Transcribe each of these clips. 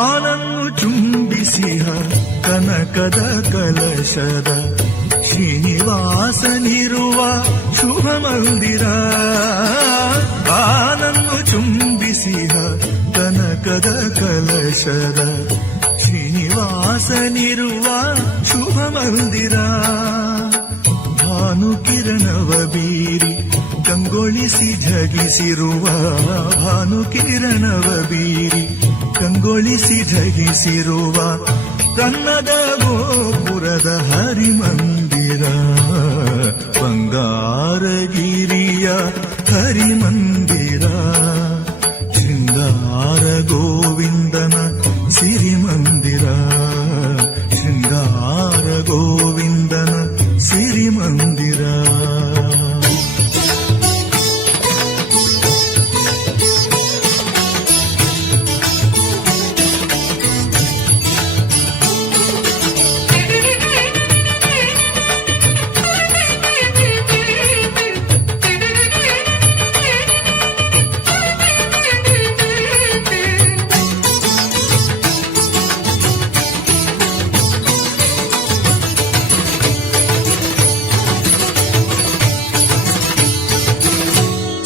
ಬಾನನ್ನು ಚುಂಬಿಸಿಹ ಕನಕದ ಕಲಶದ ಶ್ರೀನಿವಾಸನಿರುವ ಶುಭ ಮಂದಿರ. ಬಾನನ್ನು ಚುಂಬಿಸಿಹ ಕನಕದ ಕಲಶದ ಶ್ರೀನಿವಾಸನಿರುವ ಶುಭ ಮಂದಿರ. ಭಾನುಕಿರಣವ ಬೀರಿ ಕಂಗೊಳಿಸಿ ಝಗಿಸಿರುವ ಭಾನುಕಿರಣವ ಬೀರಿ ಕಂಗೊಳಿಸಿ ಝಗಿಸಿರುವ ಕನ್ನದ ಗೋಪುರದ ಹರಿಮಂದಿರ. ಬಂಗಾರಗಿರಿಯ ಹರಿಮಂದಿರ ಶೃಂಗಾರ ಗೋವಿಂದನ ಸಿರಿಮಂದಿರ. ಶೃಂಗಾರ ಗೋವಿಂದನ ಸಿರಿಮಂದಿರ.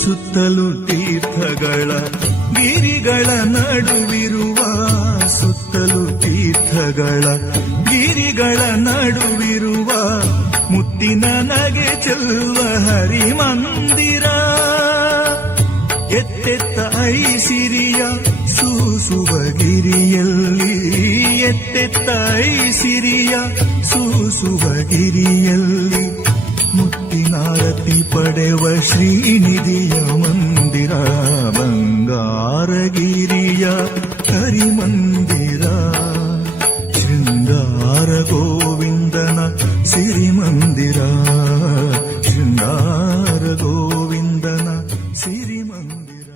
ಸುತ್ತಲೂ ತೀರ್ಥಗಳ ಗಿರಿಗಳ ನಡುವಿರುವ ಸುತ್ತಲೂ ತೀರ್ಥಗಳ ಗಿರಿಗಳ ನಡುವಿರುವ ಮುತ್ತಿನ ನಗೆ ಚೆಲ್ಲುವ ಹರಿಮಂದಿರ. ಎತ್ತೆತ್ತ ಐಸಿರಿಯ ಸೂಸುವ ಗಿರಿಯಲ್ಲಿ ಎತ್ತೆತ್ತ ಐಸಿರಿಯ ಸೂಸುವ ಗಿರಿಯಲ್ಲಿ ಮುತ್ತಿನಾರತಿ ಪಡೆವ ಶ್ರೀನಿಧಿಯ ಮಂದಿರ. ಬಂಗಾರಗಿರಿಯ ಹರಿಮಂದಿರ ಶೃಂಗಾರ ಗೋವಿಂದನ ಸಿರಿಮಂದಿರ. ಶೃಂಗಾರ ಗೋವಿಂದನ ಸಿರಿಮಂದಿರ.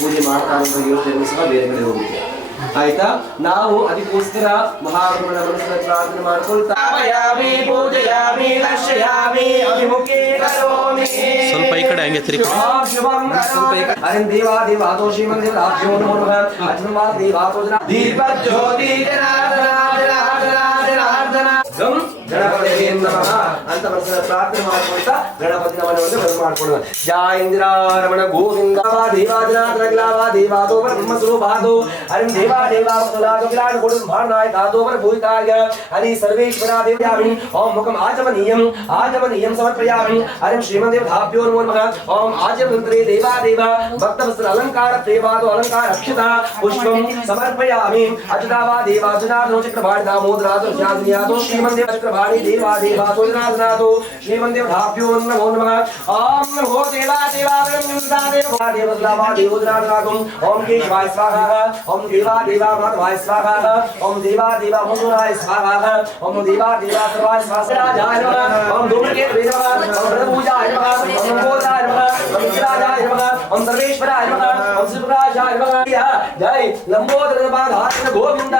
ಪೂಜೆ ಮಾಡ್ತಾ ಯೋಚನೆ ಸಹ ಬೇರೆ ಕಡೆ ಹೋಗುತ್ತೆ. ಆಯ್ತಾ? ನಾವು ಅದಕ್ಕೋಸ್ಕರ ಮಹಾಗುರುಗಳ ಮನಸ್ಸನ್ನ ಪ್ರಾರ್ಥನೆ ಮಾಡ್ಕೊಳ್ತಾ ಸ್ವಲ್ಪ ಈ ಕಡೆ ಹಂಗೆ ತಿರುಗಿ. ಅರಂ ದೇವಾ ದೇವಾತೋ ಶ್ರೀಮಂದೇವ ರಾಜ್ಯೋ ನಮೋ ನಮಃ ಅಜ್ಮಾ ದೇವಾತೋ ದೀಪಜ್ಯೋತಿ ಗಣಪತಿಗೆ ನಮಃ ಅಂತ ಮನಸ್ಸನ್ನ ಪ್ರಾರ್ಥನೆ ಮಾಡ್ಕೊಳ್ತಾ ಗಣಪತಿ ನಮನವನ್ನು ಬಂದು ಮಾಡ್ಕೊಳ್ಳೋಣ. ಜಯ ಇಂದಿರಾರಮಣ ಗೋವಿಂದ ದೇವಾದಿನಾಥ ದೇವಾದೋ ಬ್ರಹ್ಮ ಸ್ವರೂಪಾದೋ ಅರಂ ದೇವಾ ದೇವಾ ಮುಲಾದೋ ವಿರಾಟ್ ಕೊಡು ಭಾರನಾಯ ದಾದೋ ವರ ಭೂತಾಯ ಹರಿ ಸರ್ವೇಶ್ವರ ದೇವ್ಯಾಮಿ. ಓಂ ಮುಖಂ ಆಚಮನೀಯಂ ಸಮರ್ಪಯಾಮಿ. ಅರಂ ಶ್ರೀಮಂದೇವತಾಭ್ಯೋ ನಮೋ ನಮಃ. ಓಂ ಆಚಮಂತ್ರೇ ದೇವಾ ದೇವ ಭಕ್ತವಸ್ತ್ರ ಅಲಂಕಾರ ಪ್ರೇಮಾದೋ ಅಲಂಕಾರ ಅಕ್ಷತ ಪುಷ್ಪಂ ಸಮರ್ಪಯಾಮಿ. ಅಜುದಾವಾ ದೇವಾಜುನಾಥೋ ಚಕ್ರವಾಣಿ ದಾಮೋದರಾದೋ ಜಾನಿಯಾದೋ ಶ್ರೀಮಂದೇವ ಚಕ್ರವಾಣಿ ದೇವಾ ದೇವಾದೋ ಜನಾದನಾಥೋ ಶ್ರೀಮಂದೇವತಾಭ್ಯೋ ನಮೋ ನಮಃ. ಓಂ ನಮೋ ದೇವಾ ದೇವಾವರಂ ದೇವಾ ದೇವಸ್ಲಾವಾ ದೇವೋಜನಾಥನಾಗಂ. ಓಂ ಕೇಶವಾಯ ಸ್ವಾಹ. ಓಂ ದೇವಾ ದೇವಾ ಮಾಧವಾಯ ಸ್ವಾಹ. ಓಂ ದೇವಾ ದೇವಾ ಮಧುರಾಯ ಸ್ವಾಹ. ಓಂ ದೇವಾ ದೇವಾ ಸರ್ವಾಯ ಸ್ವಾಹ. ರಾಜಾಯ ನಮಃ. ಓಂ ಧೂಮಕೇತುವೇ ನಮಃ. ಓಂ ಬ್ರಹ್ಮಪೂಜಾಯ ನಮಃ. ಓಂ ಲಂಬೋದರಾಯ ನಮಃ. ಓಂ ವಿರಾಜಾಯ ನಮಃ. ಓಂ ಸರ್ವೇಶ್ವರಾಯ ನಮಃ. ಓಂ ಶಿವರಾಜಾಯ ನಮಃ. ಜೈ ಲಂಬೋದರ ಬಾಧಾರಣ ಗೋವಿಂದ.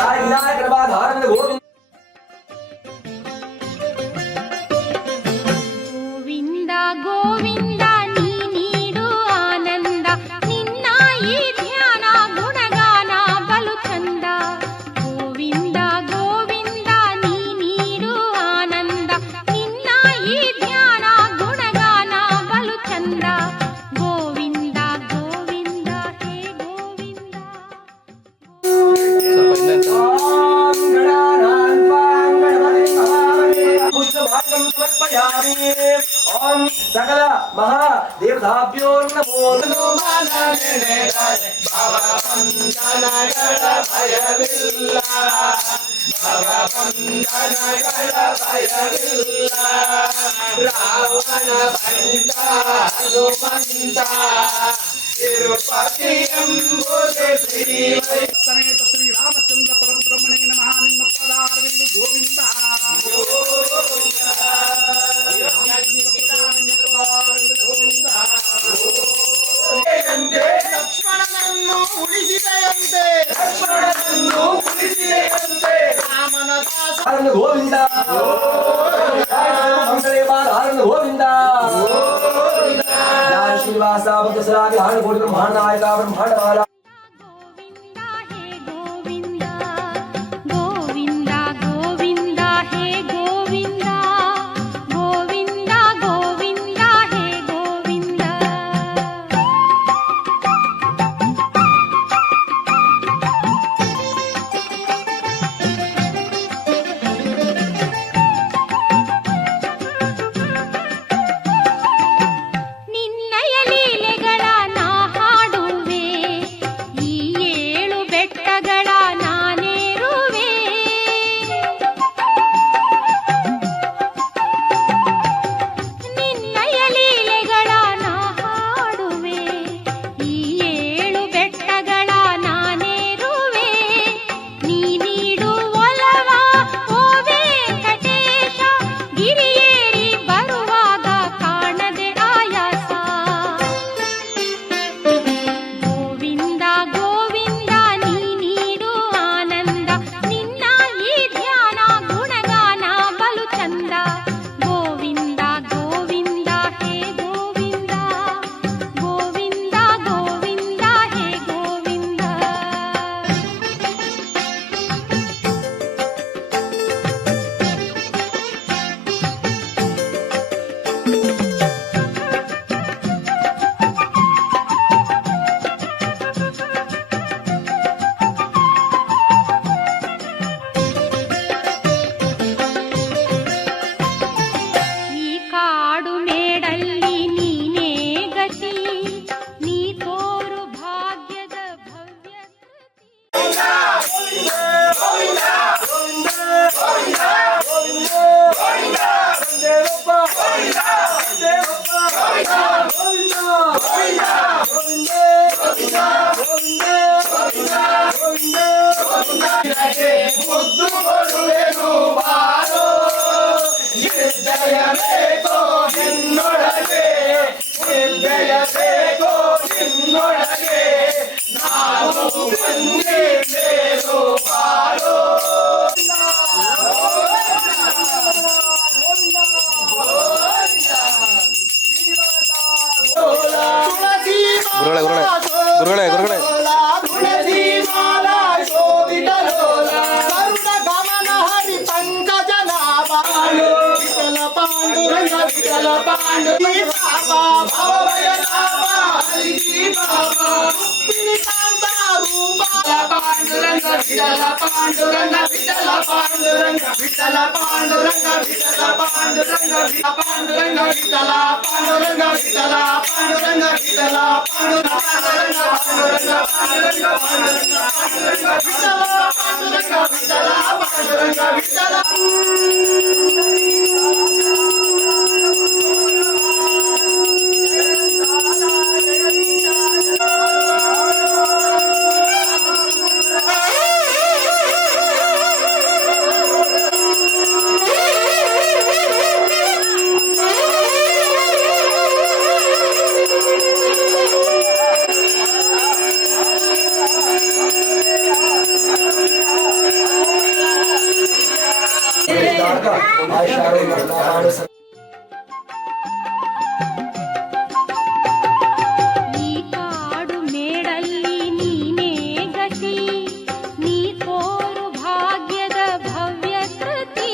ಜೈ ವಿನಾಯಕರ ಬಾಧಾರಣ ಗೋವಿಂದ. ಗೋವಿಂದ ಗೋವಿಂದ ನೀ ನೀಡು ಆನಂದ ನಿನ್ನ ಈ ಧ್ಯಾನ ಗುಣಗಾನ ಬಲು ಚಂದ. ಗೋವಿಂದ ಗೋವಿಂದ ನೀ ನೀಡು ಆನಂದ ನಿನ್ನ ಈ ಧ್ಯಾನ ಗುಣಗಾನ ಬಲು ಚಂದ. ಗೋವಿಂದ ಗೋವಿಂದ ಹೇ ಗೋವಿಂದ. ಓಂ ಸಕಲ ಮಹಾ ದೇವತಾಭ್ಯೋ ನಮೋ ರಾವಣ ತಿರುಪತಿ ಎಂಬುದೇ ಸಮೇತ ಶ್ರೀ ರಾಮಚಂದ್ರ ಪರಬ್ರಹ್ಮಣೇ ನಮಃ. ನಿಮ್ಮ ಪದಾರವಿಂದು ಗೋವಿಂದ. ಲಕ್ಷ್ಮಣನನ್ನು ಉಳಿಸಿದೆಯಂತೆ ರಾಮನ ದಾಸ ಗೋವಿಂದ. ಸಪ್ತಸರಾದಿ ಹಾಡು ಕೋಟಿ ಬ್ರಹ್ಮಾಂಡ ನಾಯಕ ಬ್ರಹ್ಮಾಂಡ ಬಾಲ ಗೋವಿಂದ ಗೋವಿಂದ ಹೇ ಗೋವಿಂದ ಗೋವಿಂದ ಗೋವಿಂದ ಹೇ ಗೋವಿಂದ ನಿನ್ನಯ ಲೀಲೆಗಳ ನಾ ಹಾಡುವೆ ಈ ಏಳು ಬೆಟ್ಟಗಳ ನಾನೇರುವೆ ನಿನ್ನಯ ಲೀಲೆಗಳ ನಾ ಹಾಡುವೆ ಈ ಏಳು ಬೆಟ್ಟಗಳ ನಾನೇರುವೆ ನೀ ನೀಡು ಒಲವ ಓ ವೆಂಕಟೇಶ ಗಿರಿಯೇರಿ ಬರುವಾಗ ಕಾಣದೆ ಆಯಾಸ ಗೋವಿಂದ ಗೋವಿಂದ ನೀ ನೀಡು ಆನಂದ ನಿನ್ನ ಈ ಧ್ಯಾನ ಗುಣಗಾನ ಬಲು ಚಂದ ಗೋವಿಂದ ಗೋವಿಂದ ಹೇ ಗೋವಿಂದ ಗೋವಿಂದ ಗೋವಿಂದ ಹೇ ಗೋವಿಂದ ಈ ಕಾಡು ಮೇಡಲ್ಲಿ ನೀನೇ ಗತಿ ನೀ ತೋರು ಭಾಗ್ಯದ ಭವ್ಯ ಗುರುಗಳೇ ಗುರುಗಳೇ ಈ ಕಾಡು ಮೇಡಲ್ಲಿ ನೀನೇ ಗತಿ ನೀ ತೋರು ಭಾಗ್ಯದ ಭವ್ಯ ಕೃತಿ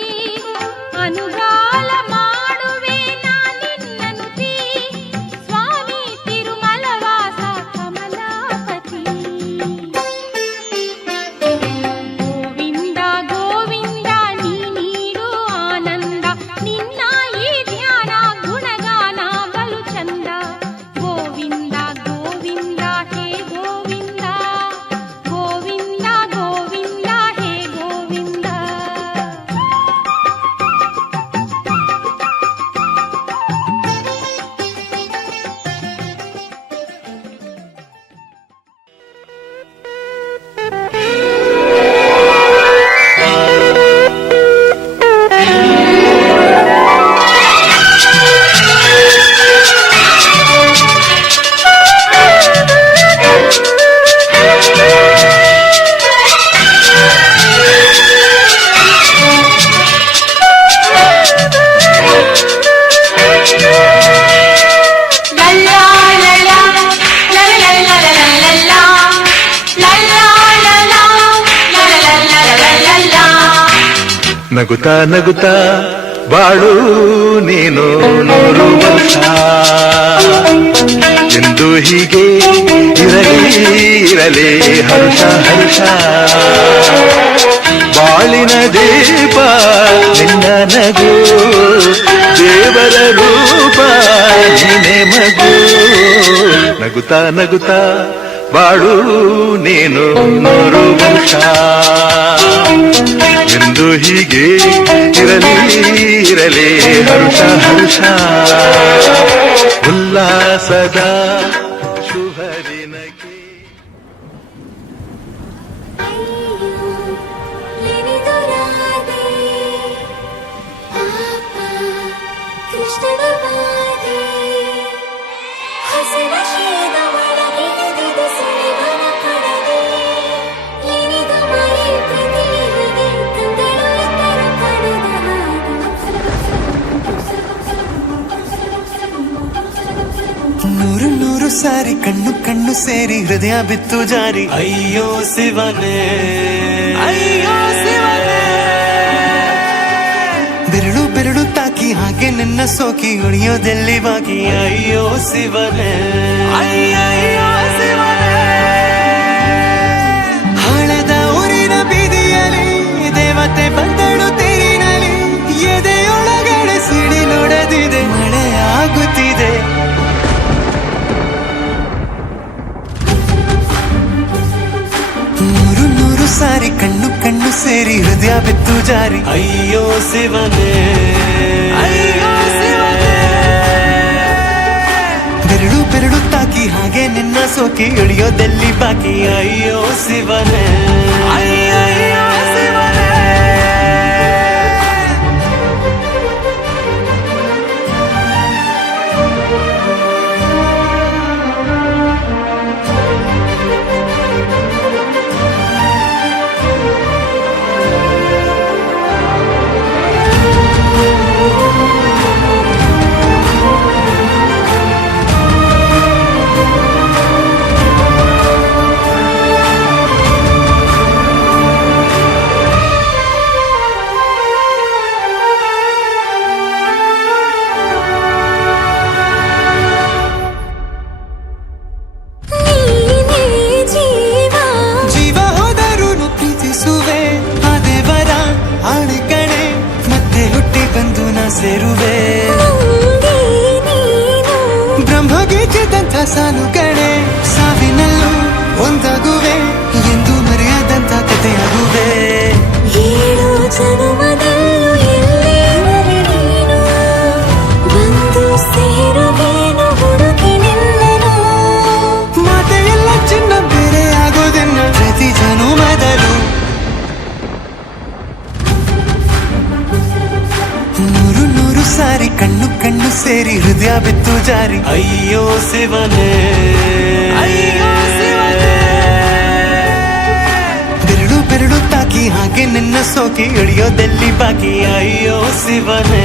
ಅನುಗಾಲ ಮಾಡುವೆ ನಾನಿನ್ನನುತಿ ಸ್ವಾಮಿ ತಿರುಮಲವಾಸ ಕಮಲಾಪತಿ ಗೋವಿಂದ ಗೋವಿಂದ ನೀ ನೀಡು ಆನಂದ ನಿನ್ನ ನಗುತ್ತಾ ನಗುತ್ತಾ ಬಾಳು ನೀನು 100 ವರ್ಷ ಎಂದು ಹೀಗೆ ಇರಲಿ ಹರ್ಷ ಹರ್ಷ ಬಾಳಿನ ದೀಪ ನಿನ್ನ ನಗು ದೇವರ ರೂಪ ನೀನೆ ಮಗು ನಗುತ್ತಾ ನಗುತ್ತಾ ಬಾಳು ನೀನು 100 ವರ್ಷ ಎಂದು ಹೀಗೆ ಇರಲಿ ಹರ್ಷ ಹರ್ಷ ಉಲ್ಲಾಸದ ಶುಭ ದಿನಕ್ಕೆ ಕೃಷ್ಣನ ಬಾಧೆ ಹಸನ ಶೀದ ಒಳಗಿಳಿದಿದ ಸುಳಿವನ ಪಡೆದೆ ಏನಿದು ಮೈ ಪ್ರೀತಿಯಿದೆ ಕಂಗಳು ಎಂದರು ಕಣದ ನೂರು ನೂರು ಸಾರಿ ಕಣ್ಣು ಕಣ್ಣು ಸೇರಿ ಹೃದಯ ಬಿತ್ತು ಜಾರಿ ಅಯ್ಯೋ ಶಿವನೇ ಅಯ್ಯೋ ಶಿವನೇ ಬೆರಳು ಬೆರಳು ತಾಕಿ ಹಾಗೆ ನಿನ್ನ ಸೋಕಿ ಉಳಿಯೋದೆಲ್ಲಿ ಬಾಕಿ ಅಯ್ಯೋ ಶಿವನೇ ಅಯ್ಯಯ್ಯೋ ಶಿವನೇ ಹಳದ ಊರಿನ ಬೀದಿಯಲ್ಲಿ ದೇವತೆ ಬಂದಳು ತೇರಿನಲ್ಲಿ ಎದೆಯೊಳಗಡೆ ಸಿಡಿ ನೋಡದಿದೆ ಮಳೆ ಆಗುತ್ತಿದೆ ನೂರು ನೂರು ಸಾರಿ ಕಣ್ಣು ಕಣ್ಣು ಸೇರಿ ಹೃದಯ ಬಿತ್ತು ಜಾರಿ ಅಯ್ಯೋ ಶಿವನೇ ಅಯ್ಯೋ ಶಿವನೇ ಬೆರಳು ಬೆರಳು ತಾಕಿ ಹಾಗೆ ನಿನ್ನ ಸೋಕಿ ಇಳಿಯೋದೆಲ್ಲಿ ಬಾಕಿ ಅಯ್ಯೋ ಶಿವನೇ ಅಯ್ಯಯ್ಯೋ ಶಿವನೇ ಸೇರುವೆ ಬ್ರಹ್ಮಗೀಚಿದಂಥ ಸಾಲು ಕಣೆ ಸಾವಿನಲ್ಲೂ ಒಂದಾಗುವೆ ಎಂದು ಮರೆಯದಂಥ ಕಥೆಯಾಗುವೆ ಏಳು ಜನುಮದಲ್ಲೂ ಎಲ್ಲೇ ನೀನು ಬಂದು ಸೇರುವೇನು ಹುಡುಕಿ ನಿಲ್ಲನು ಮಾತೆಯೆಲ್ಲ ಚಿನ್ನ ಬೇರೆ ಆಗೋದೆನ್ನ ಪ್ರತಿ ಜನುಮದಲ್ಲೂ ನೂರು ನೂರು ಸಾರಿ ಕಣ್ಣು ಕಣ್ಣು ಸೇರಿ ಹೃದಯ ಬಿತ್ತು ಜಾರಿ ಅಯ್ಯೋ ಶಿವನೇ ಅಯ್ಯೋ ಶಿವನೇ ಬೆರಳು ಬೆರಳು ತಾಕಿ ಹಾಗೆ ನಿನ್ನ ಸೋಕಿ ಇಳಿಯೋದೆಲ್ಲಿ ಬಾಕಿ ಅಯ್ಯೋ ಶಿವನೇ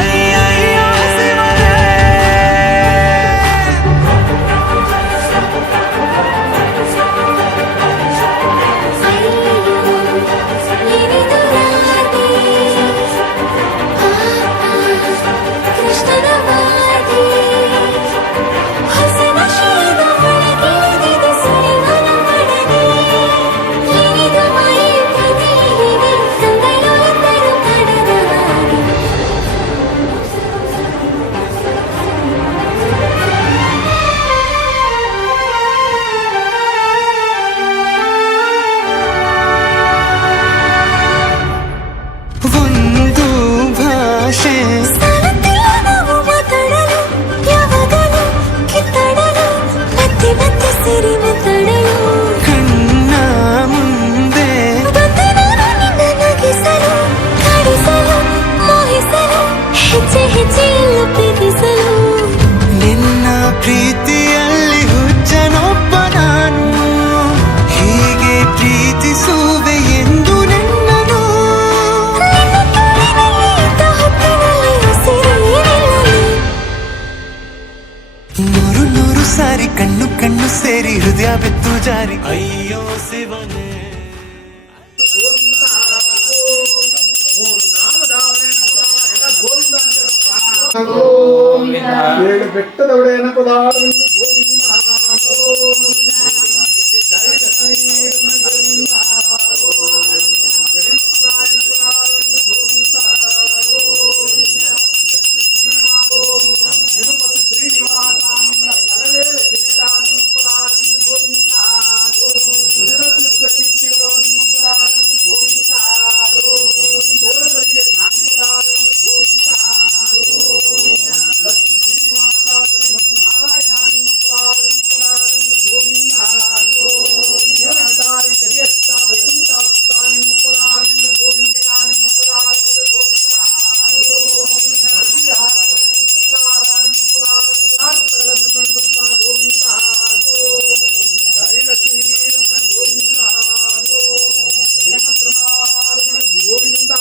ಅಯ್ಯಯ್ಯೋ ಶಿವನೇ ಏನಿದು ರಾಧೆ ಕೃಷ್ಣನ ಬಾಧೆ ಹಸನ ಶೀದ ಒಳಗಿಳಿದಿದ ಸುಳಿವನ ಪಡೆದೆ ಏನಿದು ಮೈ ಪ್ರೀತಿಯಿದೆ ಕಂಗಳು ಎಂದರು ಕಣದ ಒಂದು ಭಾಷೆ ಸಾಲುತ್ತಿಲ್ಲ ನಾವು ಮಾತಾಡಲು ಯಾವಾಗಲೂ ಕಿತ್ತಾಡಲು ಮತ್ತೆ ಮತ್ತೆ ಸೇರಿ ಮಾತಾಡಲು ಕಣ್ಣ ಮುಂದೆ ಬಂದೆ ನಾನು ನಿನ್ನ ನಗಿಸಲು ಕಾಡಿಸಲು ಮೋಹಿಸಲು ಹೆಜ್ಜೆ ಹೆಜ್ಜೆಯೆಲ್ಲ ಪ್ರೀತಿಸಲು ನಿನ್ನ ಪ್ರೀತಿಯಲ್ಲಿ ಹುಚ್ಚನೊಬ್ಬ ನಾನು ಹೀಗೆ ಪ್ರೀತಿಸುವೆ ಎಂದು ನಿನ್ನನು ನಿನ್ನ ತೋಳಿನಲ್ಲಿ ಇದ್ದ ಹೊತ್ತಿನಲ್ಲಿ ಉಸಿರೇ ನಿಲ್ಲಲಿ ನೂರು ನೂರು ಸಾರಿ ಕಣ್ಣು ಕಣ್ಣು ಸೇರಿ ಹೃದಯ ಬಿತ್ತು ಜಾರಿ ಅಯ್ಯೋ ಶಿವನೇ ಏಳು ಬೆಟ್ಟದ ಒಡೆಯನ ಪದಾರವಿಂದ ಗೋವಿಂದ ಜಯ ಲಕ್ಷ್ಮೀರಮಣ ಗೋವಿಂದ ಗಣೇಶನಾಯನ ಪದಾರವಿಂದ ಗೋವಿಂದ ತಿರುಪತಿ ಶ್ರೀನಿವಾಸಾನಂದ ತಲವೇಲ ಕಿರೀಟಾನಂದ ಪದಾರವಿಂದ ಗೋವಿಂದ ಕೀರ್ತಿಗಳು ನಿಮ್ಮ ಪದಾರವಿಂದ ಗೋವಿಂದ ತೋಳಗಳಿಗೆ ನಾಮ ಪದಾರವಿಂದ ಗೋವಿಂದ ಲಕ್ಷ್ಮೀ ಶ್ರೀನಿವಾಸ ಶ್ರೀಮನ್ನಾರಾಯಣ ನಿಮ್ಮ ಪದಾರವಿಂದ ಗೋವಿಂದ ಘಟಾರಿ ಕರಿಯಸ್ತ ವೈಕುಂಠಸ್ತ ನಿಮ್ಮ ಪದಾರವಿಂದ ಗೋವಿಂದ ನಿಮ್ಮ ಪದಾರವಿಂದ ಗೋವಿಂದ ಹರಿಹಾರ ಸತ್ತಾರ ನಿಮ್ಮ ಪದಾರವಿಂದ ಆರ್ತಗಳನ್ನು ಕಂಡುಪ್ಪ ಗೋವಿಂದ ಜಯ ಲಕ್ಷ್ಮೀರಮಣ ಗೋವಿಂದ ಶ್ರೀಮದ್ರಮಾರಮಣ ಗೋವಿಂದ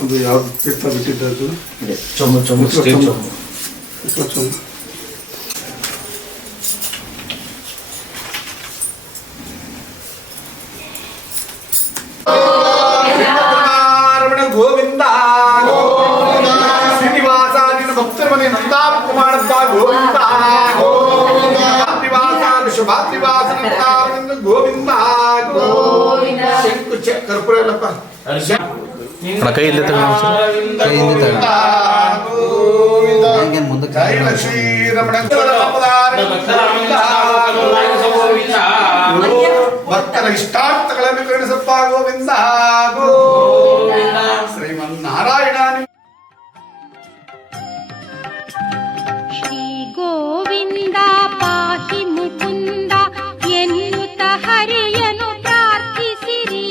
ಅದು ಯಾವ್ದು ಕೆಟ್ಟ ಬಿಟ್ಟಿದ್ದದು ರಮಣ ಗೋವಿಂದ ಶ್ರೀನಿವಾಸ ನಿನ್ನ ಭಕ್ತರ ಮನೆ ನಂದಾಪುರ ಮಾಡದ್ದ ಗೋವಿಂದ ಶುಭಾತ್ರಿವಾಸನ ಗೋವಿಂದ ಶಂಕು ಕರ್ಪೂರ ಎಲ್ಲಪ್ಪ ಕೈಯಲ್ಲಿ ಭಕ್ತರ ಇಷ್ಟಾರ್ಥಗಳನ್ನು ಕರುಣಿಸಪ್ಪ ಗೋವಿಂದ ಶ್ರೀಮನ್ನಾರಾಯಣ ಶ್ರೀ ಗೋವಿಂದ ಪಾಹಿ ಮುಕುಂದ ಎನ್ನುತ್ತ ಹರಿಯನು ಪ್ರಾರ್ಥಿಸಿರಿ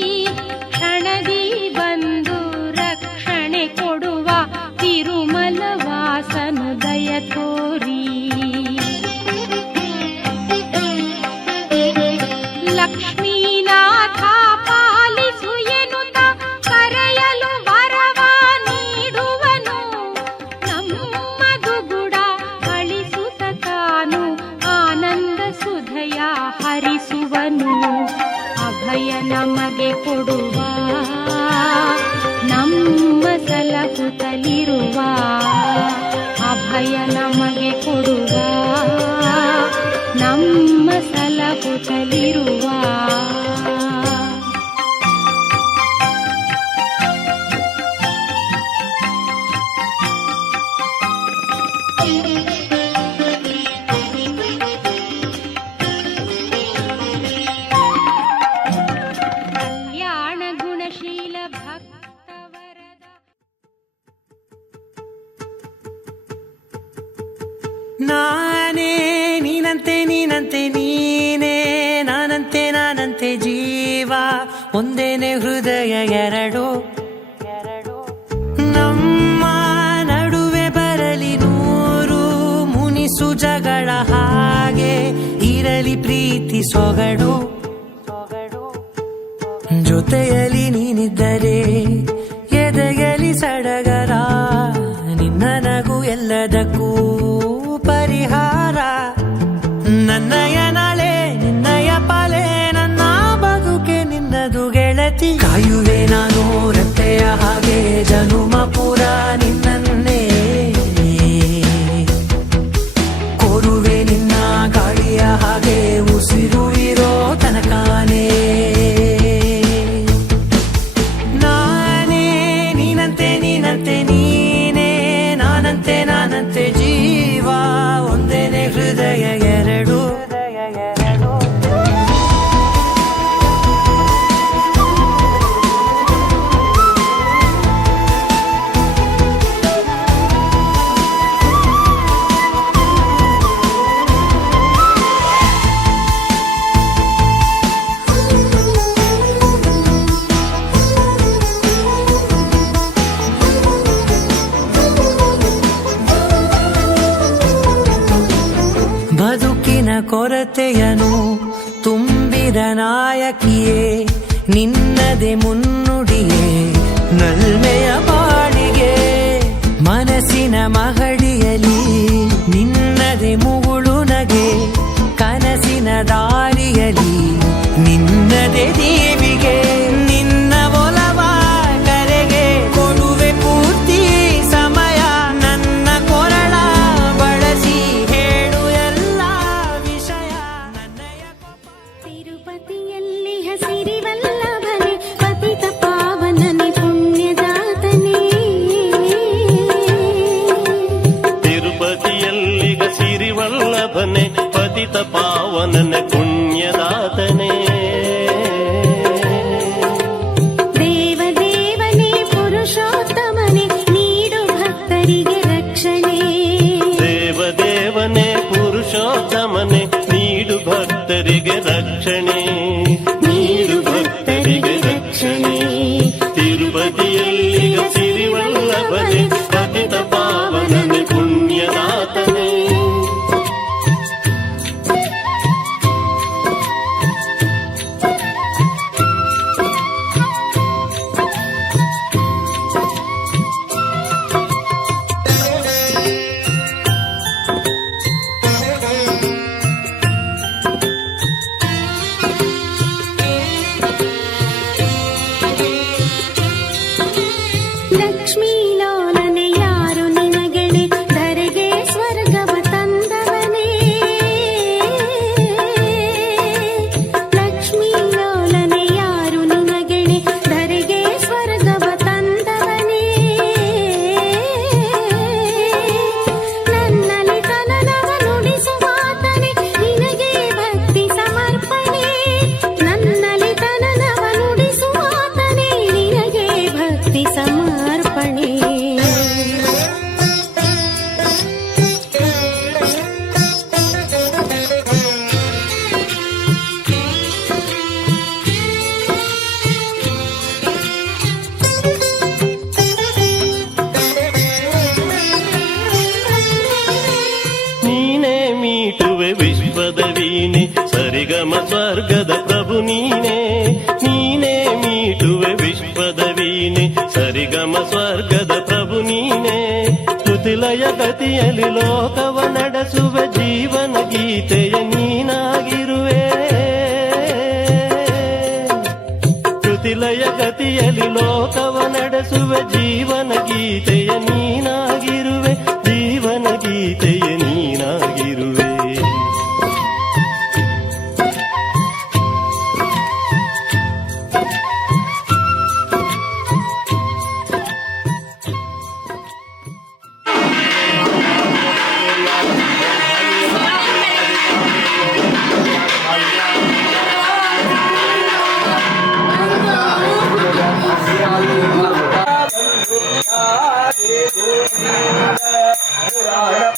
ಕ್ಷಣದಿ ಬಂದು ರಕ್ಷಣೆ ಕೊಡುವ ತಿರುಮಲ ವಾಸನು ದಯ ತೋರಿ ಲಕ್ಷ್ಮೀನಾಥ ಪಾಲಿಸು ಎನ್ನುತ್ತ ಕರೆಯಲು ವರವ ನೀಡುವನು ನಮ್ಮದುಗುಡ ಅಳಿಸುತ್ತ ತಾನು ಆನಂದ ಸುಧಯ ಹರಿಸುವನು ಅಭಯ ನಮಗೆ ಕೊಡುವ ನಮ್ಮ ಸಲಹುತ್ತಲಿರುವ ಅಭಯ ನಮಗೆ ಕೊಡುವ ನಮ್ಮ ಸಲಹುತ್ತಲಿರುವ ಕಲ್ಯಾಣ ಗುಣಶೀಲ ಭಕ್ತವರದ ನಾನೇ ನೀನಂತೆ ನೀನಂತೆ ನೀನೇ ನಾನಂತೆ ನಾನಂತೆ ಜೀವ ಒಂದೇನೆ ಹೃದಯ ಎರಡು ನಮ್ಮ ನಡುವೆ ಬರಲಿ ನೂರು ಮುನಿಸು ಜಗಳ ಹಾಗೆ ಇರಲಿ ಪ್ರೀತಿ ಸೊಗಡು ಜೊತೆಯಲ್ಲಿ ನೀನಿದ್ದರೆ ಎದೆಯಲಿ ಸಡಗರ ನಿನ್ನ ನಗು ಎಲ್ಲದಕ್ಕೂ ಪರಿಹಾರ ನನ್ನಯ ನಾಳೆ ನಿನ್ನಯ ಪಾಲೆ ನನ್ನ ಬದುಕೆ ನಿನ್ನದು ಗೆಳತಿ ಕಾಯುವೆ ನಾನು ರತ್ತೆಯ ಹಾಗೆ ಜನುಮ ಪುರ ನಿನ್ನನ್ನೇ ಕೋರುವೆ ನಿನ್ನ ಗಾಳಿಯ ಹಾಗೆ ಉಸಿರು ಇರೋ ತನಕಾನೇ ನಾನೇ ನೀನಂತೆ ನೀನಂತೆ ನೀನೇ ನಾನಂತೆ ನಾನಂತೆ ಜೀವ ಒಂದೇನೆ ಹೃದಯ ಎರಡು ಬದುಕಿನ ಕೊರತೆಯನು ತುಂಬಿದ ನಾಯಕಿಯೇ ನಿನ್ನದೆ ಮುನ್ನುಡಿಯೇ ನಲ್ಮೆಯ ಬಾಳಿಗೆ ಮನಸ್ಸಿನ ಮಹಡಿಯಲಿ ನಿನ್ನದೆ ತಿರುಪತಿಯಲ್ಲಿಗ ಸಿರಿವಲ್ಲಭನೆ ಪತಿತ ಪಾವನನೆ ಪುಣ್ಯದಾತನೇ ಲಕ್ಷ್ಮೀ ಲೋಲನೆ ಯಾರು ನಿನಗೆಡೆ ಧರೆಗೆ ಸ್ವರ್ಗವ ತಂದವನೇ ಲಕ್ಷ್ಮೀ ಲೋಲನೆ ಯಾರು ನಿನಗೆಡೆ ಧರೆಗೆ ಸ್ವರ್ಗವ ತಂದವನೇ ನನ್ನಲ್ಲಿ ತನನವ ನುಡಿಸುವಾತನೆ ನಿನಗೆ ಭಕ್ತಿ ಸಮರ್ಪಣೆ ನನ್ನಲ್ಲಿ ತನನವ ನುಡಿಸುವಾತನೆ ನಿನಗೆ ಭಕ್ತಿ ಸಮರ್ಪಣೆ ನೀನೇ ಮೀಟುವೆ ವಿಶ್ವದ ವೀಣೆ ಸರಿಗಮ ಸ್ವರ್ಗದ ಪ್ರಭು ನೀನೇ ನೀನೇ ಮೀಟುವೆ ವಿಶ್ವದ ವೀಣೆ ಸರಿಗಮ ಸ್ವರ್ಗದ ಪ್ರಭು ನೀನೇ ಶ್ರುತಿಲಯ ಗತಿಯಲ್ಲಿ ಲೋಕವ ನಡೆಸುವ ಜೀವನ ಗೀತೆಯ ನೀನಾಗಿರುವೆ ಶ್ರುತಿಲಯ ಗತಿಯಲ್ಲಿ ಲೋಕವ ನಡೆಸುವ ಜೀವನ ಗೀತೆಯ ನೀನಾಗಿರುವೆ ಜೀವನ ಗೀತೆಯ ನೀನಾಗಿರುವೆ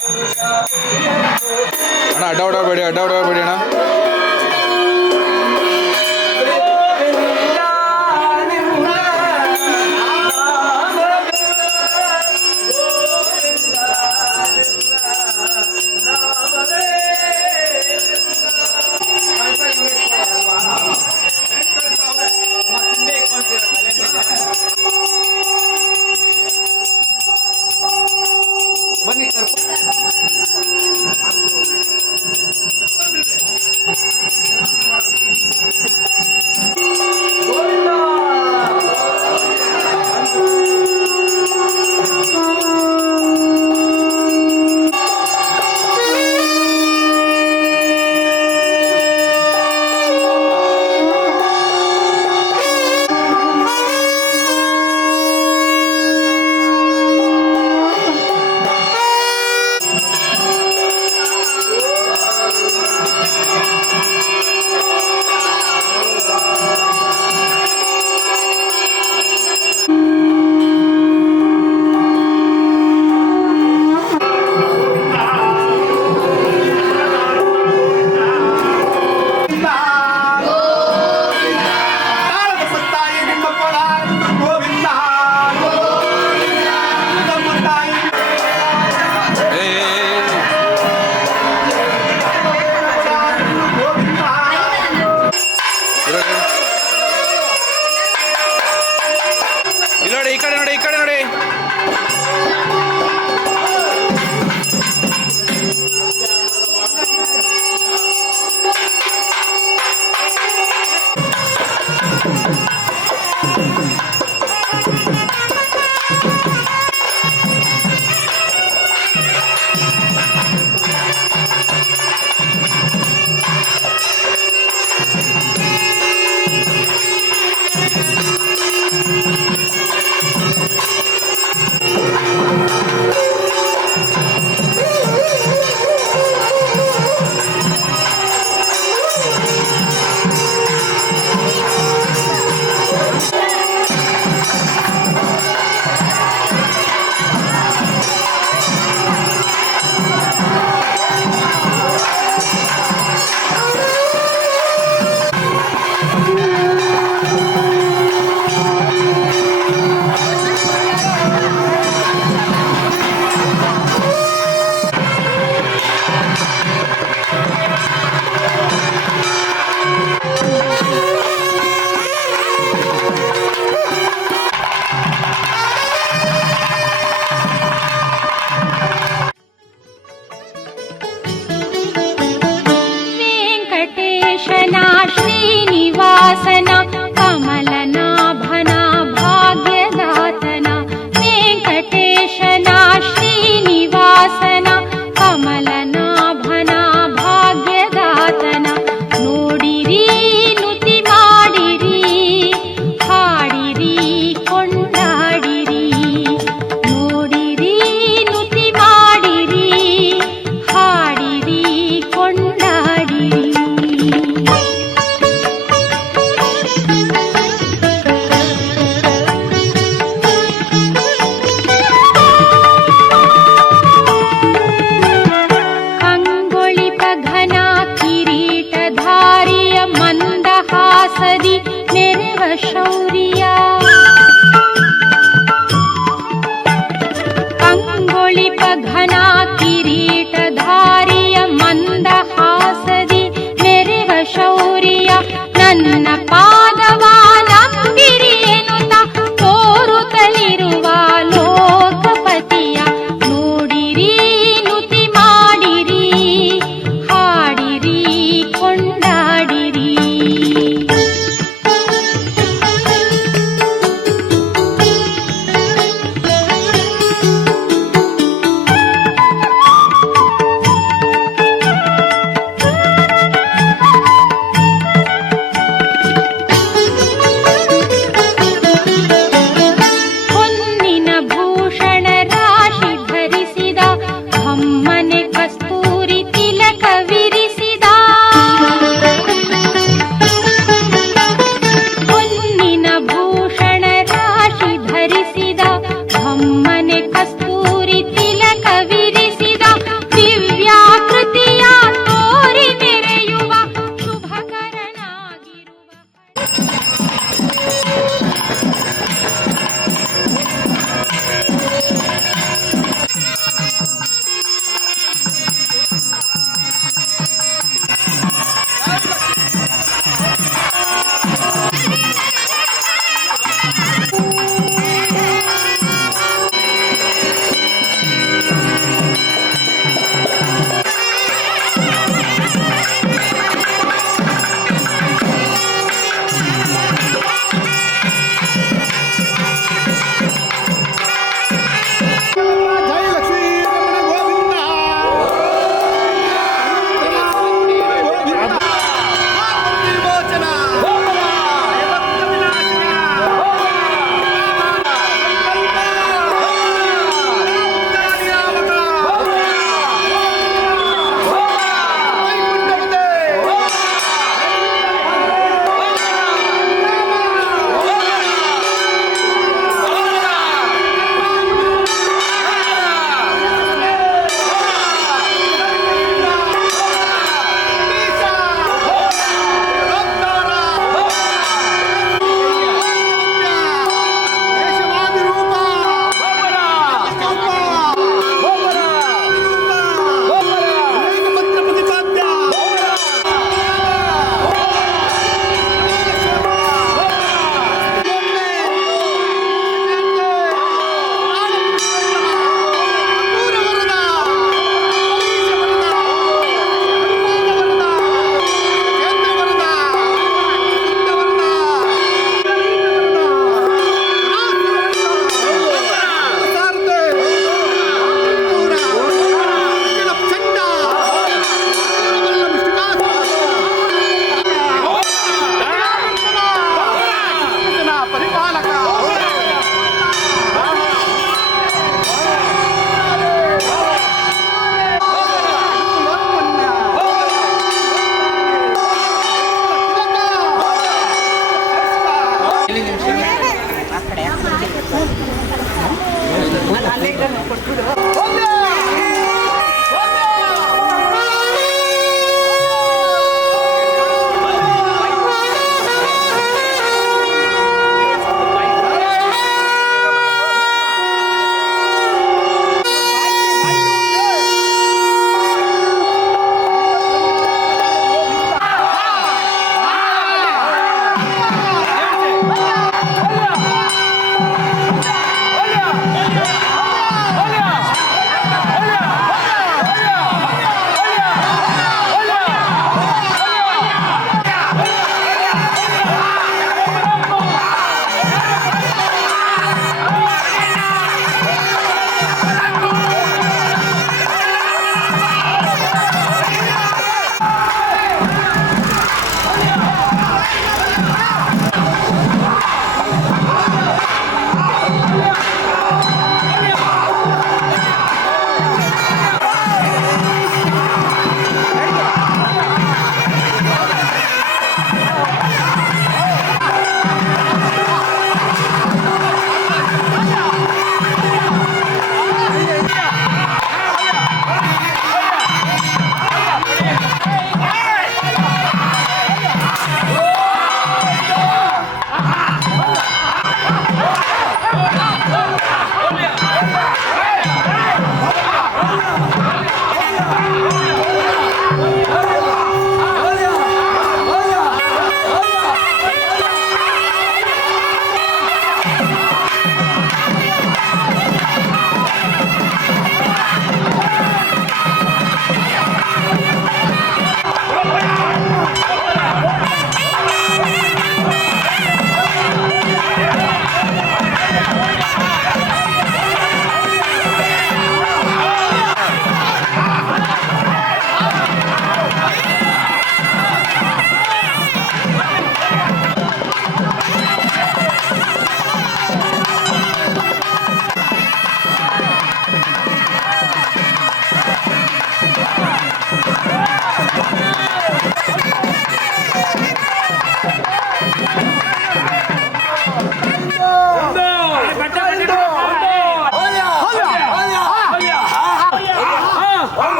ಪುರುಷ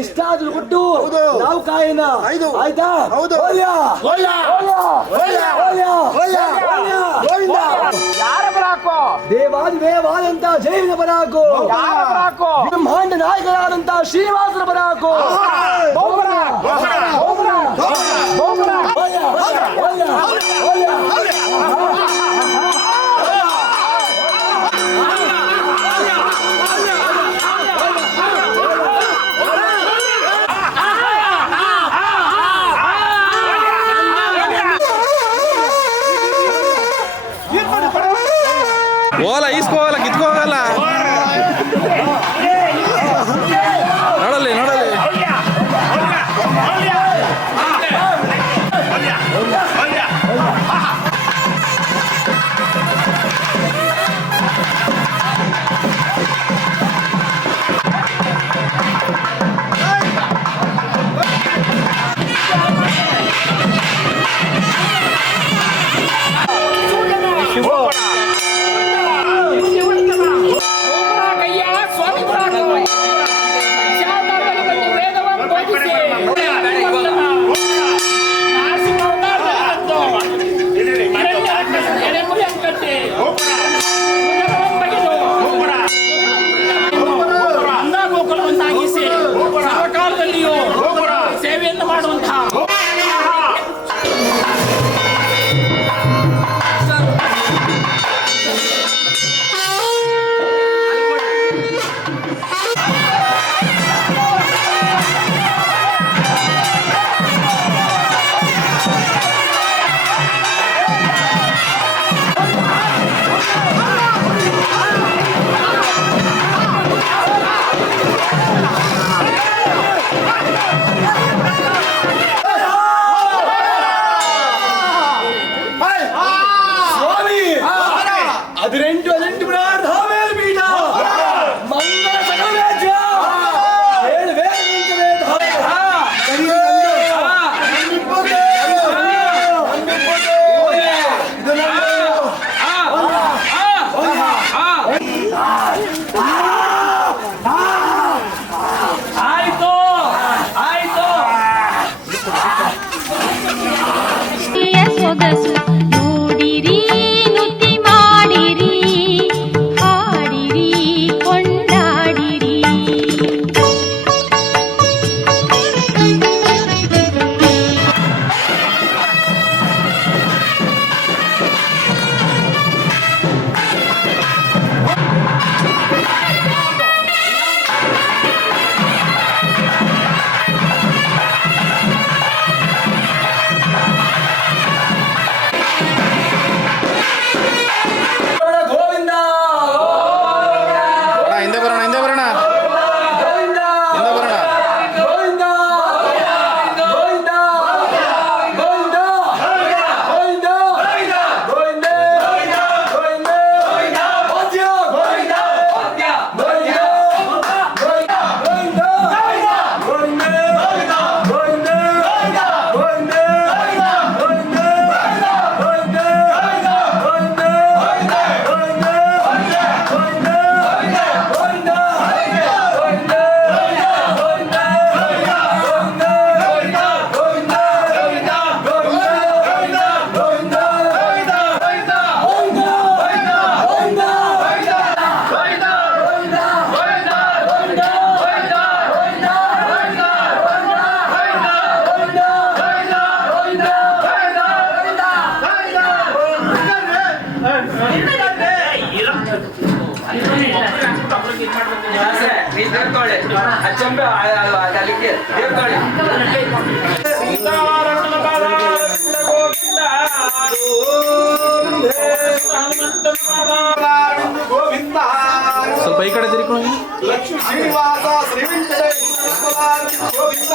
ಇಷ್ಟಾದ್ರೂ ಕೊಟ್ಟು ನಾವು ಕಾಯಿನ ಆಯ್ತಾ. ಯಾರ ಬರಾಕೋ ದೇವಾದಿ ದೇವಾದಂತ ಜೈವಿನ ಬರಾಕು, ಬ್ರಹ್ಮಾಂಡ ನಾಯಕರಾದಂತ ಶ್ರೀನಿವಾಸನ ಬರಾಕು. ಓಲ ಈಸ್ಕೋಗಲ್ಲ ಕಿತ್ಕೋಗಲ್ಲ ನೋಡಲ್ಲಿ ನೋಡಲ್ಲಿ ಸ್ವಾಮಿ ನೀ ದೇವ್ಕೊಳ್ಳಿ ಅಚ್ಚಂಬೆ ಅಲ್ಲಿಗೆ ದೇವ್ಕೊಳ್ಳಿ ಗೋವಿಂದ ಸ್ವಲ್ಪ ಈ ಕಡೆ ತಿರ್ಕೊಂಡು ಲಕ್ಷ್ಮೀ ಶ್ರೀನಿವಾಸ ಶ್ರೀ ವೆಂಕಟೇಶ್ವರ ಗೋವಿಂದ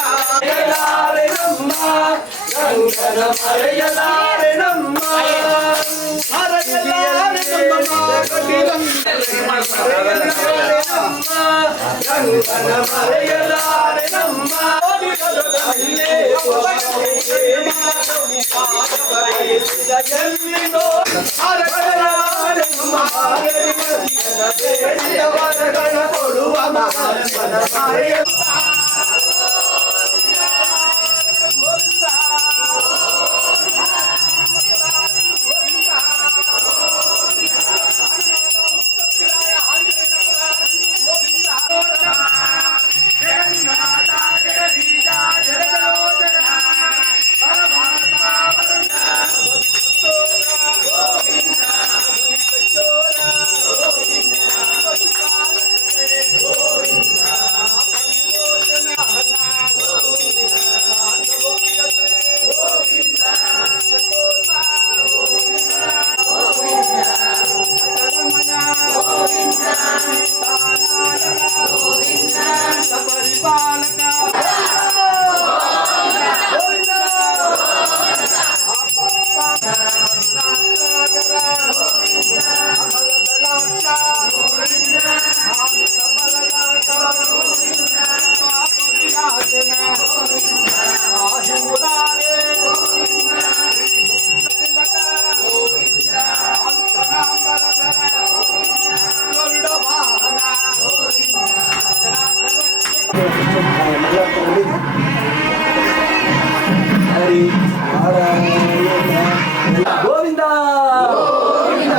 ಗೋವಿಂದ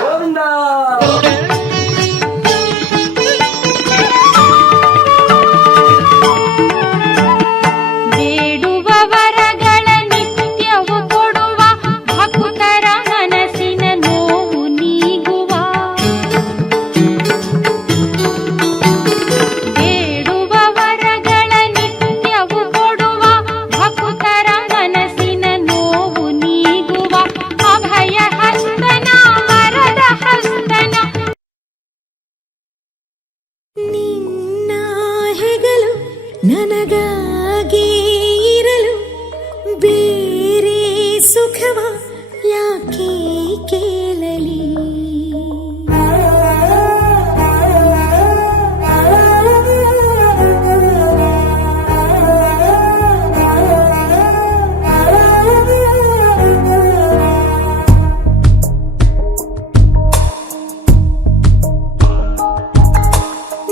ಗೋವಿಂದ ಬೇಡುವ ವರಗಳ ನಿತ್ಯವು ಕೊಡುವ ಭಕ್ತರ ಮನಸ್ಸಿನ ನೋವು ನೀಗುವ ಬೇಡುವ ವರಗಳ ನಿತ್ಯವು ಕೊಡುವ ಭಕ್ತರ ಮನಸ್ಸಿನ ನೋವು ನೀಗುವ ಅಭಯ ಹಸ್ತನ ವರದ ಹಸ್ತನ ನಿನ್ನ ಹೆಗಲು ನನಗಾಗಿ ಇರಲು ಬೇರೆ ಸುಖವ ಯಾಕೆ ಕೇಳಲಿ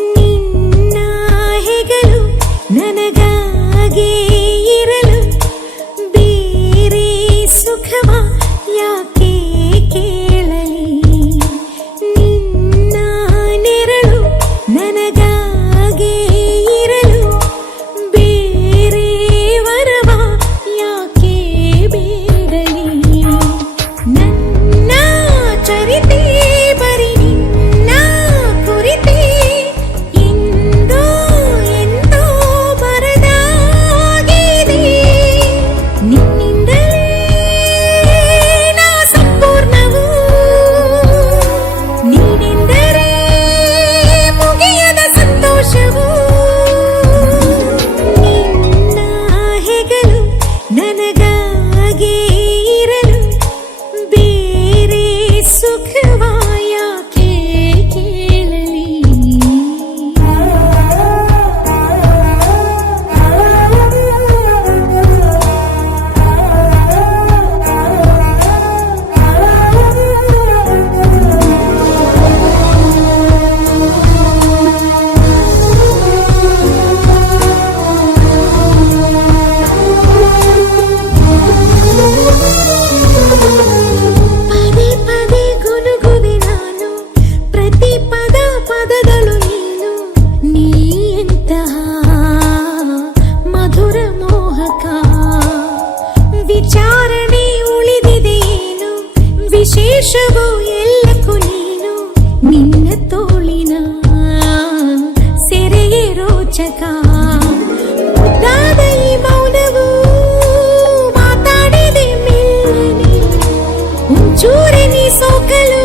ನಿನ್ನ ಹೆಗಲು ನನಗಾಗಿ ಇರಲು ಬೇರೆ ಸುಖವ ರೋಚಕ ಮುದ್ದಾದ ಈ ಮೌನವು ಮಾತಾಡಿದೆ ಮೆಲ್ಲನೆ ಒಂಚೂರೆ ನೀ ಸೋಕಲು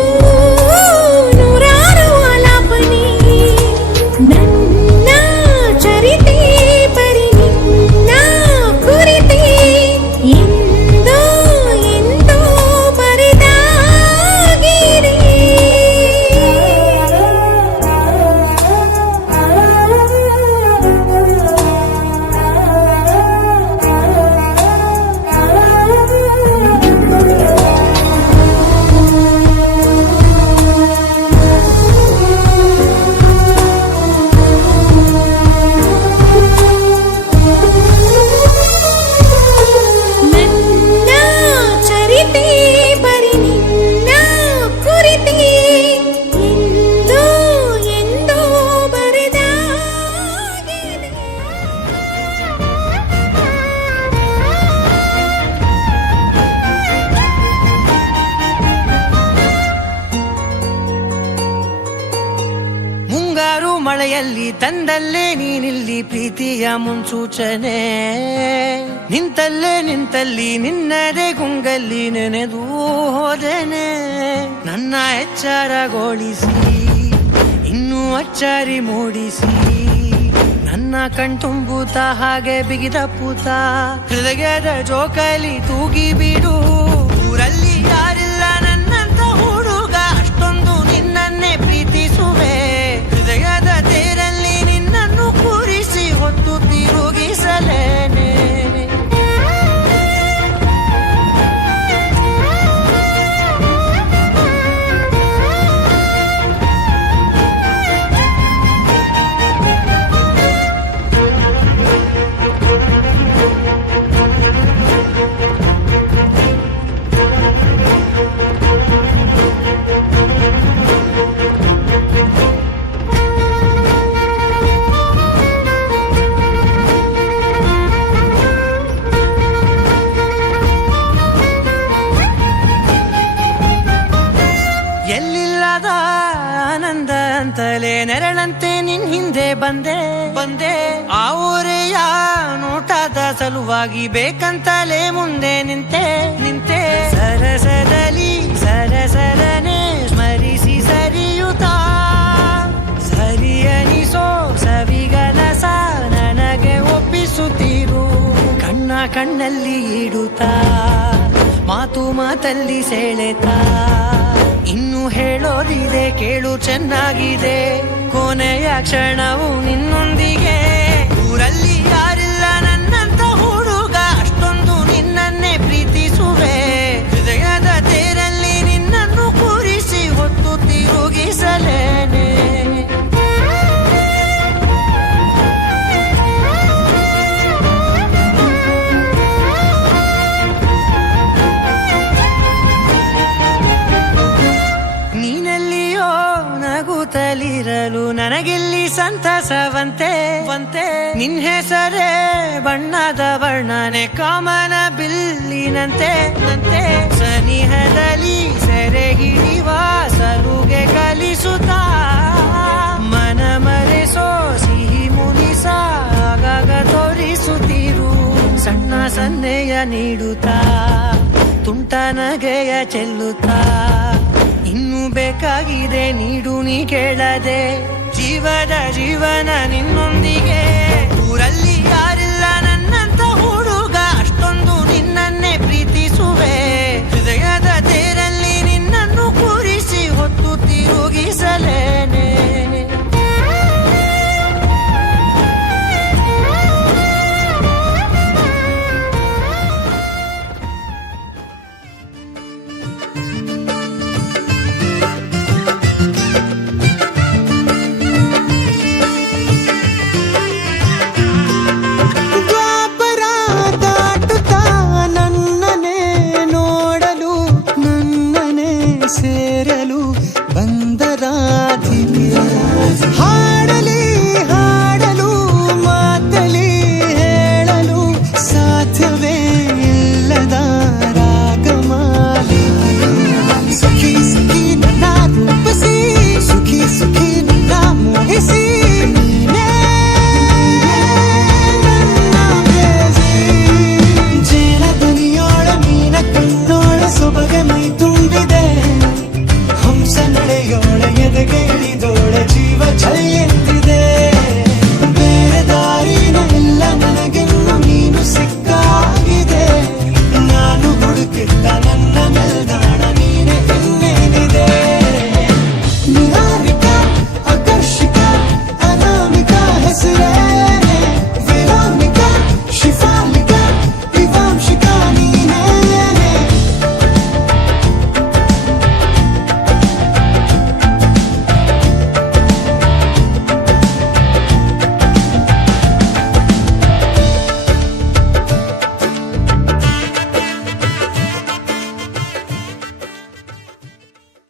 ನೂರಾರು ಆಲಾಪನೆ ನನ್ನ ಚರಿತೆ ಬರಿ ನಿನ್ನ ಕುರಿತೆ ಎಂದೋ ಎಂದೋ ಬರೆದಾಗಿದೆ ನನ್ನ ಚರಿತೆ ಬರಿ ನಿನ್ನ ಕುರಿತೆ ಎಂದೋ ಎಂದೋ ಬರೆದಾಗಿದೆ ಮುಂಗಾರು ಮಳೆಯಲ್ಲಿ ತಂದಲ್ಲೇ ನೀನಿಲ್ಲಿ ಪ್ರೀತಿಯ ಮುನ್ಸೂಚನೆ ನಿಂತಲ್ಲಿ ನಿನ್ನದೇ ಗುಂಗಲ್ಲಿ ನೆನೆದು ಹೋದೆನೆ ನನ್ನ ಎಚ್ಚರಗೊಳಿಸಿ ಇನ್ನೂ ಅಚ್ಚರಿ ಮೂಡಿಸಿ ನನ್ನ ಕಣ್ತುಂಬುತ್ತ ಹಾಗೆ ಬಿಗಿದ ಪೂತ ಹೃದಯದ ಜೋಕಾಲಿ ತೂಗಿ ಬಿಡು ಊರಲ್ಲಿ ಯಾರಿಲ್ಲ ನನ್ನಂತ ಹುಡುಗ ಅಷ್ಟೊಂದು ನಿನ್ನನ್ನೇ ಪ್ರೀತಿಸುವೆ ಹೃದಯದ ತೇರಲ್ಲಿ ನಿನ್ನನ್ನು ಕೂರಿಸಿ ಹೊತ್ತು ತಿರುಗಿಸಲೇನೆ ಎಲ್ಲಿಲ್ಲದ ಆನಂದ ಅಂತಲೇ ನೆರಳಂತೆ ನಿನ್ ಹಿಂದೆ ಬಂದೆ ಆ ಊರೆಯ ನೋಟದ ಸಲುವಾಗಿ ಬೇಕಂತಲೇ ಮುಂದೆ ನಿಂತೆ ಸರಸರನೆ ಸ್ಮರಿಸಿ ಸರಿಯುತ್ತ ಸರಿಯನಿಸೋ ಸವಿಗನಸ ನನಗೆ ಒಪ್ಪಿಸುತ್ತೀರು ಕಣ್ಣಲ್ಲಿ ಇಡುತ್ತಾ ಮಾತಲ್ಲಿ ಸೆಳೆತಾ ಇನ್ನು ಹೇಳೋದಿದೆ ಕೇಳು ಚೆನ್ನಾಗಿದೆ ಕೊನೆಯ ಕ್ಷಣವು ನಿನ್ನೊಂದಿಗೆ ಊರಲ್ಲಿ ಯಾರಿಲ್ಲ ನನ್ನಂತ ಹುಡುಗ ಅಷ್ಟೊಂದು ನಿನ್ನನ್ನೇ ಪ್ರೀತಿಸುವೆ ಹೃದಯದ ತೇರಲ್ಲಿ ನಿನ್ನನ್ನು ಕೂರಿಸಿ ಹೊತ್ತು ತಿರುಗಿಸಲೇನೆ ನೀನೆಲ್ಲಿಯೋ ನಗುತ್ತಲಿರಲು ನನಗೆಲ್ಲಿ ಸಂತಸವಂತೆ ನಿನ್ ಹೆಸರೇ ಬಣ್ಣದ ವರ್ಣನೆ ಕಾಮನ ಬಿಲ್ಲಿನಂತೆ ಸನಿಹದಲ್ಲಿ ಸೆರೆ ಹಿಡಿಯುವ ಸಲುಗೆ ಕಲಿಸುತ್ತಾ ಮನ ಮರೆಸೋ ಸಿಹಿ ಮುನಿಸ ಆಗಾಗ ತೋರಿಸುತ್ತಿರು ಸಣ್ಣ ಸನ್ನೆಯ ನೀಡುತ್ತಾ ತುಂಟ ನಗೆಯ ಚೆಲ್ಲುತ್ತಾ ಇನ್ನು ಬೇಕಾಗಿದೆ ನೀಡು ನೀ ಕೇಳದೆ ಜೀವನ ನಿನ್ನೊಂದಿಗೆ ಊರಲ್ಲಿ ಯಾರಿಲ್ಲ ನನ್ನಂತ ಹುಡುಗ ಅಷ್ಟೊಂದು ನಿನ್ನನ್ನೇ ಪ್ರೀತಿಸುವೆ ಹೃದಯದ ತೇರಲ್ಲಿ ನಿನ್ನನ್ನು ಕೂರಿಸಿ ಹೊತ್ತು ತಿರುಗಿಸಲೇನೆ ಕೇಳಿದೋಳೆ ಜೀವ ಛಲ್ಲೆಂದಿ